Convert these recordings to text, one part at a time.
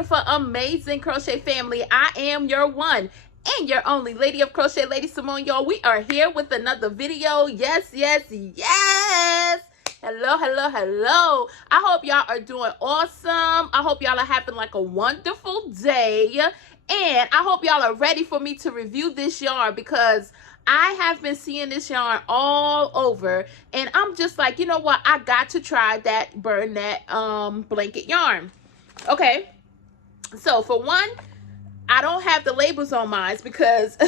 beautiful, amazing crochet family. I am your one and your only Lady of Crochet, LadySamoan, y'all. We are here with another video. Yes, yes, yes. Hello, hello, hello. I hope y'all are doing awesome. I hope y'all are having like a wonderful day. And I hope y'all are ready for me to review this yarn, because I have been seeing this yarn all over, and I'm just like, you know what? I got to try that Bernat blanket yarn. Okay, so for one, I don't have the labels on mine because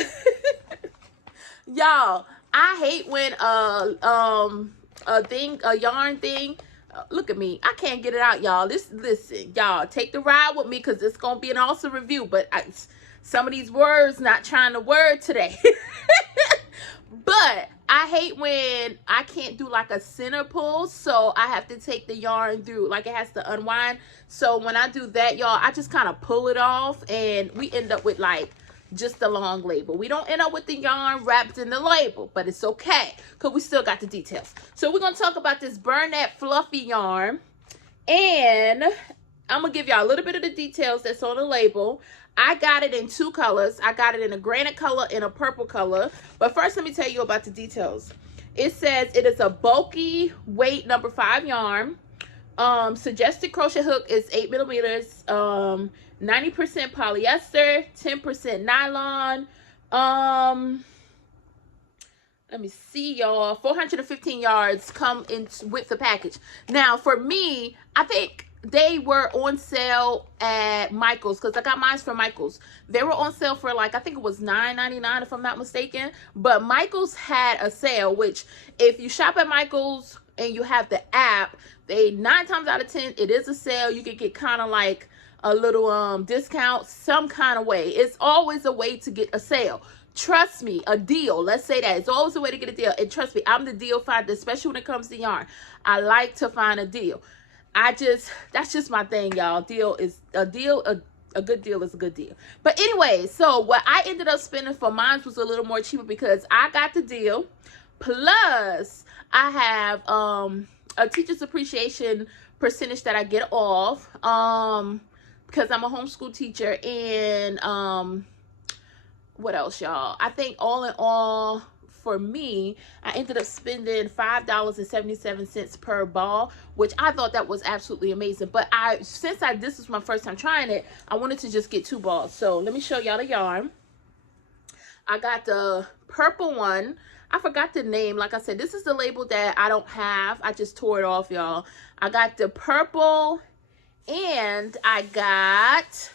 y'all, I hate when a yarn thing, look at me, I can't get it out, y'all. Listen, y'all, take the ride with me, because it's gonna be an awesome review, but some of these words not trying to word today. But I hate when I can't do like a center pull, so I have to take the yarn through, like it has to unwind. So when I do that, y'all, I just kind of pull it off, and we end up with like just the long label. We don't end up with the yarn wrapped in the label, but it's okay, because we still got the details. So we're going to talk about this Bernat Fluffee yarn, and I'm going to give y'all a little bit of the details that's on the label. I got it in two colors. I got it in a granite color and a purple color. But first, let me tell you about the details. It says it is a bulky weight number 5 yarn. Suggested crochet hook is 8 millimeters. 90% polyester, 10% nylon. Let me see, y'all. 415 yards come in with the package. Now, for me, I think they were on sale at Michael's, because I got mine from Michael's. They were on sale for like, I think it was $9.99 if I'm not mistaken. But Michael's had a sale, which if you shop at Michael's and you have the app, they 9 times out of 10, it is a sale. You can get kind of like a little discount some kind of way. It's always a way to get a sale. Trust me, a deal. Let's say that. It's always a way to get a deal. And trust me, I'm the deal finder, especially when it comes to yarn. I like to find a deal. That's just my thing, y'all. A good deal is a good deal. But anyway, so what I ended up spending for mine was a little more cheaper, because I got the deal. Plus, I have a teacher's appreciation percentage that I get off, because I'm a homeschool teacher. And what else, y'all? I think all in all, for me, I ended up spending $5.77 per ball, which I thought that was absolutely amazing. But since this is my first time trying it, I wanted to just get 2 balls. So let me show y'all the yarn. I got the purple one. I forgot the name. Like I said, this is the label that I don't have. I just tore it off, y'all. I got the purple, and I got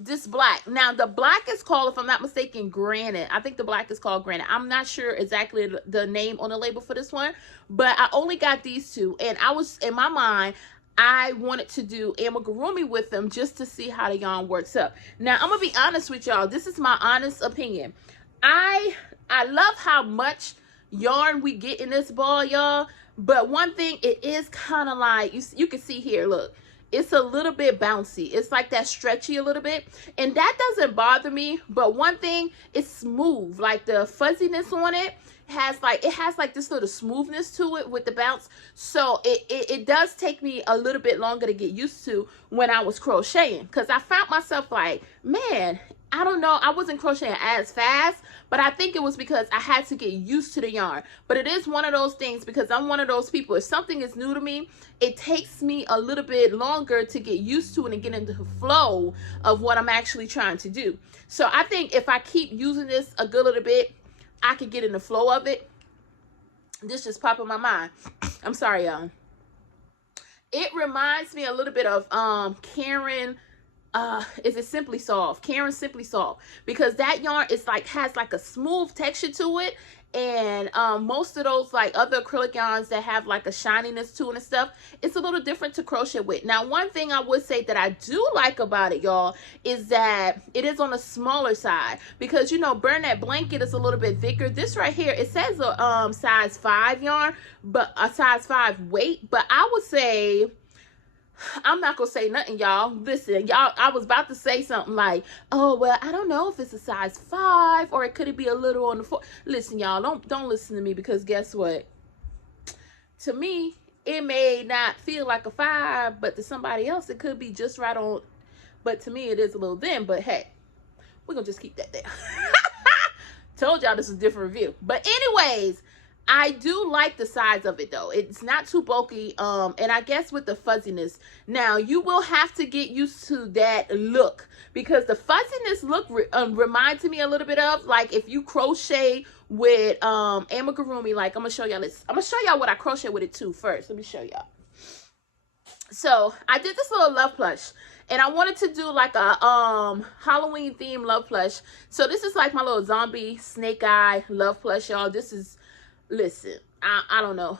this black. Now the black is called, if I'm not mistaken, granite. I think the black is called granite. I'm not sure exactly the name on the label for this one, but I only got these 2, and I was, in my mind, I wanted to do amigurumi with them just to see how the yarn works up. Now I'm gonna be honest with y'all. This is my honest opinion. I love how much yarn we get in this ball, y'all, but one thing, it is kind of like, you can see here, look, it's a little bit bouncy. It's like that stretchy a little bit, and that doesn't bother me. But one thing, it's smooth. Like the fuzziness on it has like this little smoothness to it with the bounce. So it does take me a little bit longer to get used to when I was crocheting, because I found myself like, man, I don't know, I wasn't crocheting as fast, but I think it was because I had to get used to the yarn. But it is one of those things, because I'm one of those people, if something is new to me, it takes me a little bit longer to get used to it and get into the flow of what I'm actually trying to do. So I think if I keep using this a good little bit, I could get in the flow of it. This just popped in my mind. I'm sorry, y'all. It reminds me a little bit of Karen, is it Simply Soft? Karen Simply Soft, because that yarn is like, has like a smooth texture to it, and most of those like other acrylic yarns that have like a shininess to it and stuff, it's a little different to crochet with. Now, one thing I would say that I do like about it, y'all, is that it is on the smaller side, because you know Bernat blanket is a little bit thicker. This right here, it says a size 5 yarn, but a size 5 weight, but I would say, I'm not gonna say nothing, y'all. Listen, y'all, I was about to say something like, oh, well, I don't know if it's a size 5 or it could be a little on the 4. Listen, y'all, don't listen to me, because guess what? To me, it may not feel like a 5, but to somebody else, it could be just right on. but to me it is a little thin, but hey, we're gonna just keep that there. Told y'all this is a different review. But anyways, I do like the size of it though. It's not too bulky. And I guess with the fuzziness, now you will have to get used to that look, because the fuzziness look reminds me a little bit of like if you crochet with amigurumi. Like I'm gonna show y'all this. I'm gonna show y'all what I crochet with it too first. Let me show y'all. So I did this little love plush, and I wanted to do like a Halloween themed love plush. So this is like my little zombie snake eye love plush, y'all. This is, listen, I don't know.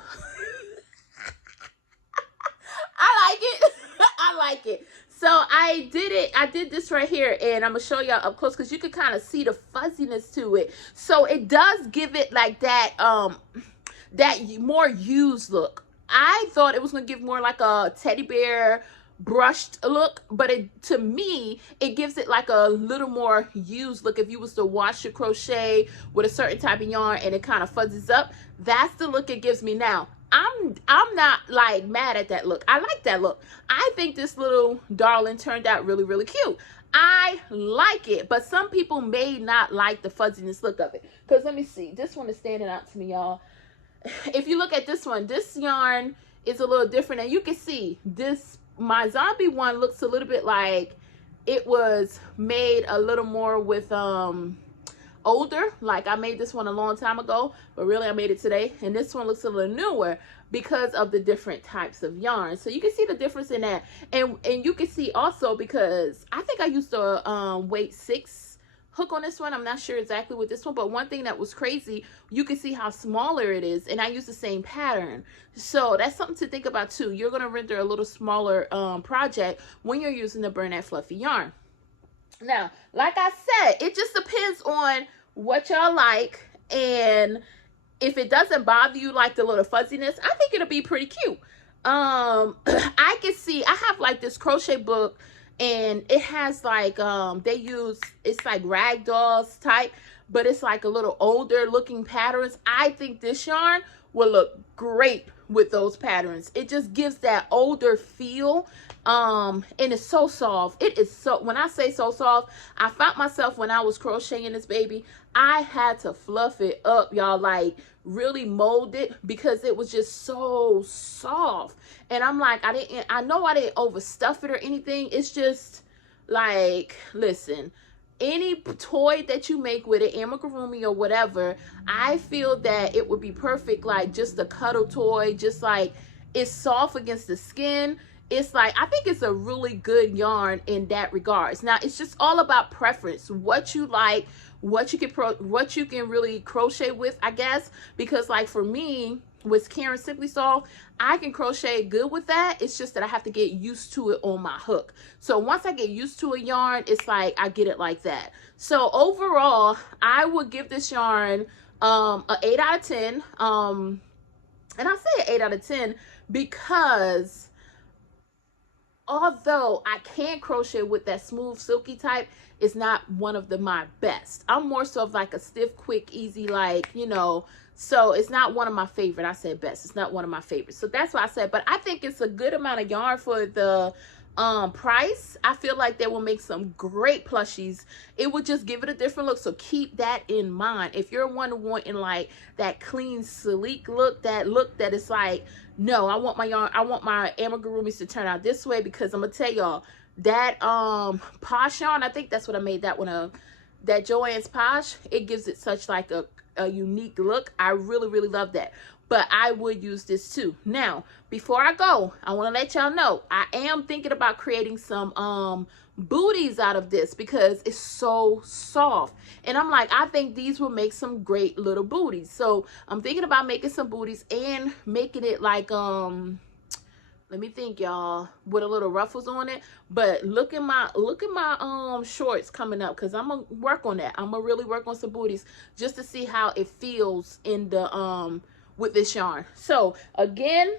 I like it. I like it. So I did this right here, and I'm gonna show y'all up close because you can kind of see the fuzziness to it. So it does give it like that that more used look. I thought it was gonna give more like a teddy bear brushed look, but to me it gives it like a little more used look. If you was to wash your crochet with a certain type of yarn and it kind of fuzzes up, that's the look it gives me. Now I'm not like mad at that look. I like that look. I think this little darling turned out really, really cute. I like it, but some people may not like the fuzziness look of it. Because let me see, this one is standing out to me, y'all. If you look at this one, this yarn is a little different, and you can see this, my zombie one looks a little bit like it was made a little more with older, like I made this one a long time ago, but really I made it today. And this one looks a little newer because of the different types of yarn. So you can see the difference in that, and you can see also because I think I used a weight 6 hook on this one. I'm not sure exactly with this one, but one thing that was crazy, you can see how smaller it is, and I use the same pattern. So that's something to think about too. You're going to render a little smaller project when you're using the Bernat Fluffee yarn. Now, like I said, it just depends on what y'all like, and if it doesn't bother you like the little fuzziness, I think it'll be pretty cute. I can see, I have like this crochet book, and it has like they use, it's like ragdolls type, but it's like a little older looking patterns. I think this yarn will look great with those patterns. It just gives that older feel, and it's so soft. It is so, when I say so soft, I found myself when I was crocheting this baby, I had to fluff it up, y'all, like really mold it, because it was just so soft. And I'm like, I know I didn't overstuff it or anything. It's just like, listen, any toy that you make with an amigurumi or whatever, I feel that it would be perfect, like just a cuddle toy, just like it's soft against the skin. It's like, I think it's a really good yarn in that regards. Now it's just all about preference, what you like, what you can really crochet with, I guess. Because like for me with Karen Simply Soft, I can crochet good with that. It's just that I have to get used to it on my hook. So once I get used to a yarn, it's like I get it like that. So overall, I would give this yarn an 8 out of 10. And I say an 8 out of 10 because although I can crochet with that smooth silky type, it's not one of my best. I'm more so of like a stiff, quick, easy, like, you know, so it's not one of my favorite. I said best. It's not one of my favorites. So that's why I said, but I think it's a good amount of yarn for the price. I feel like they will make some great plushies. It would just give it a different look. So keep that in mind. If you're one wanting like that clean, sleek look, that is like, no, I want my yarn, I want my amigurumis to turn out this way, because I'm gonna tell y'all that Posh yarn, I think that's what I made that one of, that Joann's Posh, it gives it such like a unique look. I really, really love that. But I would use this too. Now, before I go, I want to let y'all know, I am thinking about creating some booties out of this because it's so soft. And I'm like, I think these will make some great little booties. So I'm thinking about making some booties and making it like, let me think, y'all, with a little ruffles on it. But look at my shorts coming up, because I'm gonna work on that. I'm gonna really work on some booties just to see how it feels in the with this yarn. So again,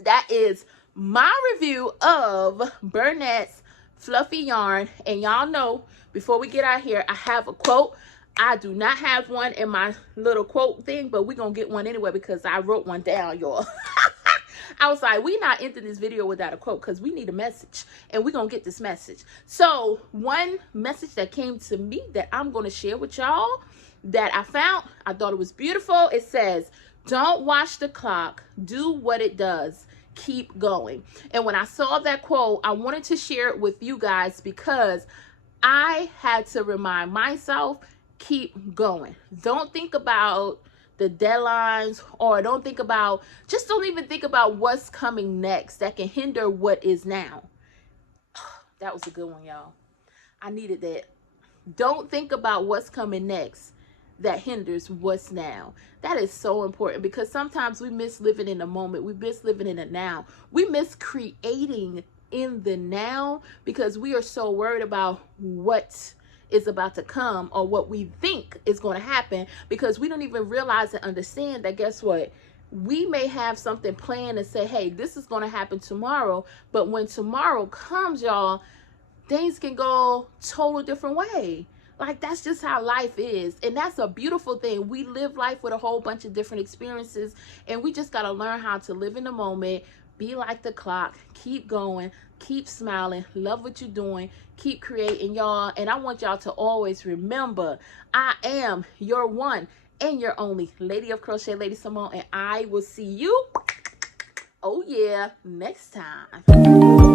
that is my review of Bernat's Fluffee Yarn. And y'all know, before we get out here, I have a quote. I do not have one in my little quote thing, but we're gonna get one anyway because I wrote one down, y'all. I was like, we not ending this video without a quote because we need a message and we're going to get this message. So one message that came to me that I'm going to share with y'all that I found, I thought it was beautiful. It says, don't watch the clock, do what it does. Keep going. And when I saw that quote, I wanted to share it with you guys because I had to remind myself, keep going. Don't think about the deadlines, or don't even think about what's coming next that can hinder what is now. That was a good one, y'all. I needed that. Don't think about what's coming next that hinders what's now. That is so important because sometimes we miss living in the moment. We miss living in the now. We miss creating in the now because we are so worried about what is about to come or what we think is going to happen, because we don't even realize and understand that, guess what? We may have something planned and say, hey, this is going to happen tomorrow. But when tomorrow comes, y'all, things can go total different way. Like, that's just how life is. And that's a beautiful thing. We live life with a whole bunch of different experiences, and we just got to learn how to live in the moment, be like the clock, keep going, keep smiling, love what you're doing, keep creating, y'all. And I want y'all to always remember, I am your one and your only Lady of Crochet, LadySamoan, and I will see you, oh yeah, next time.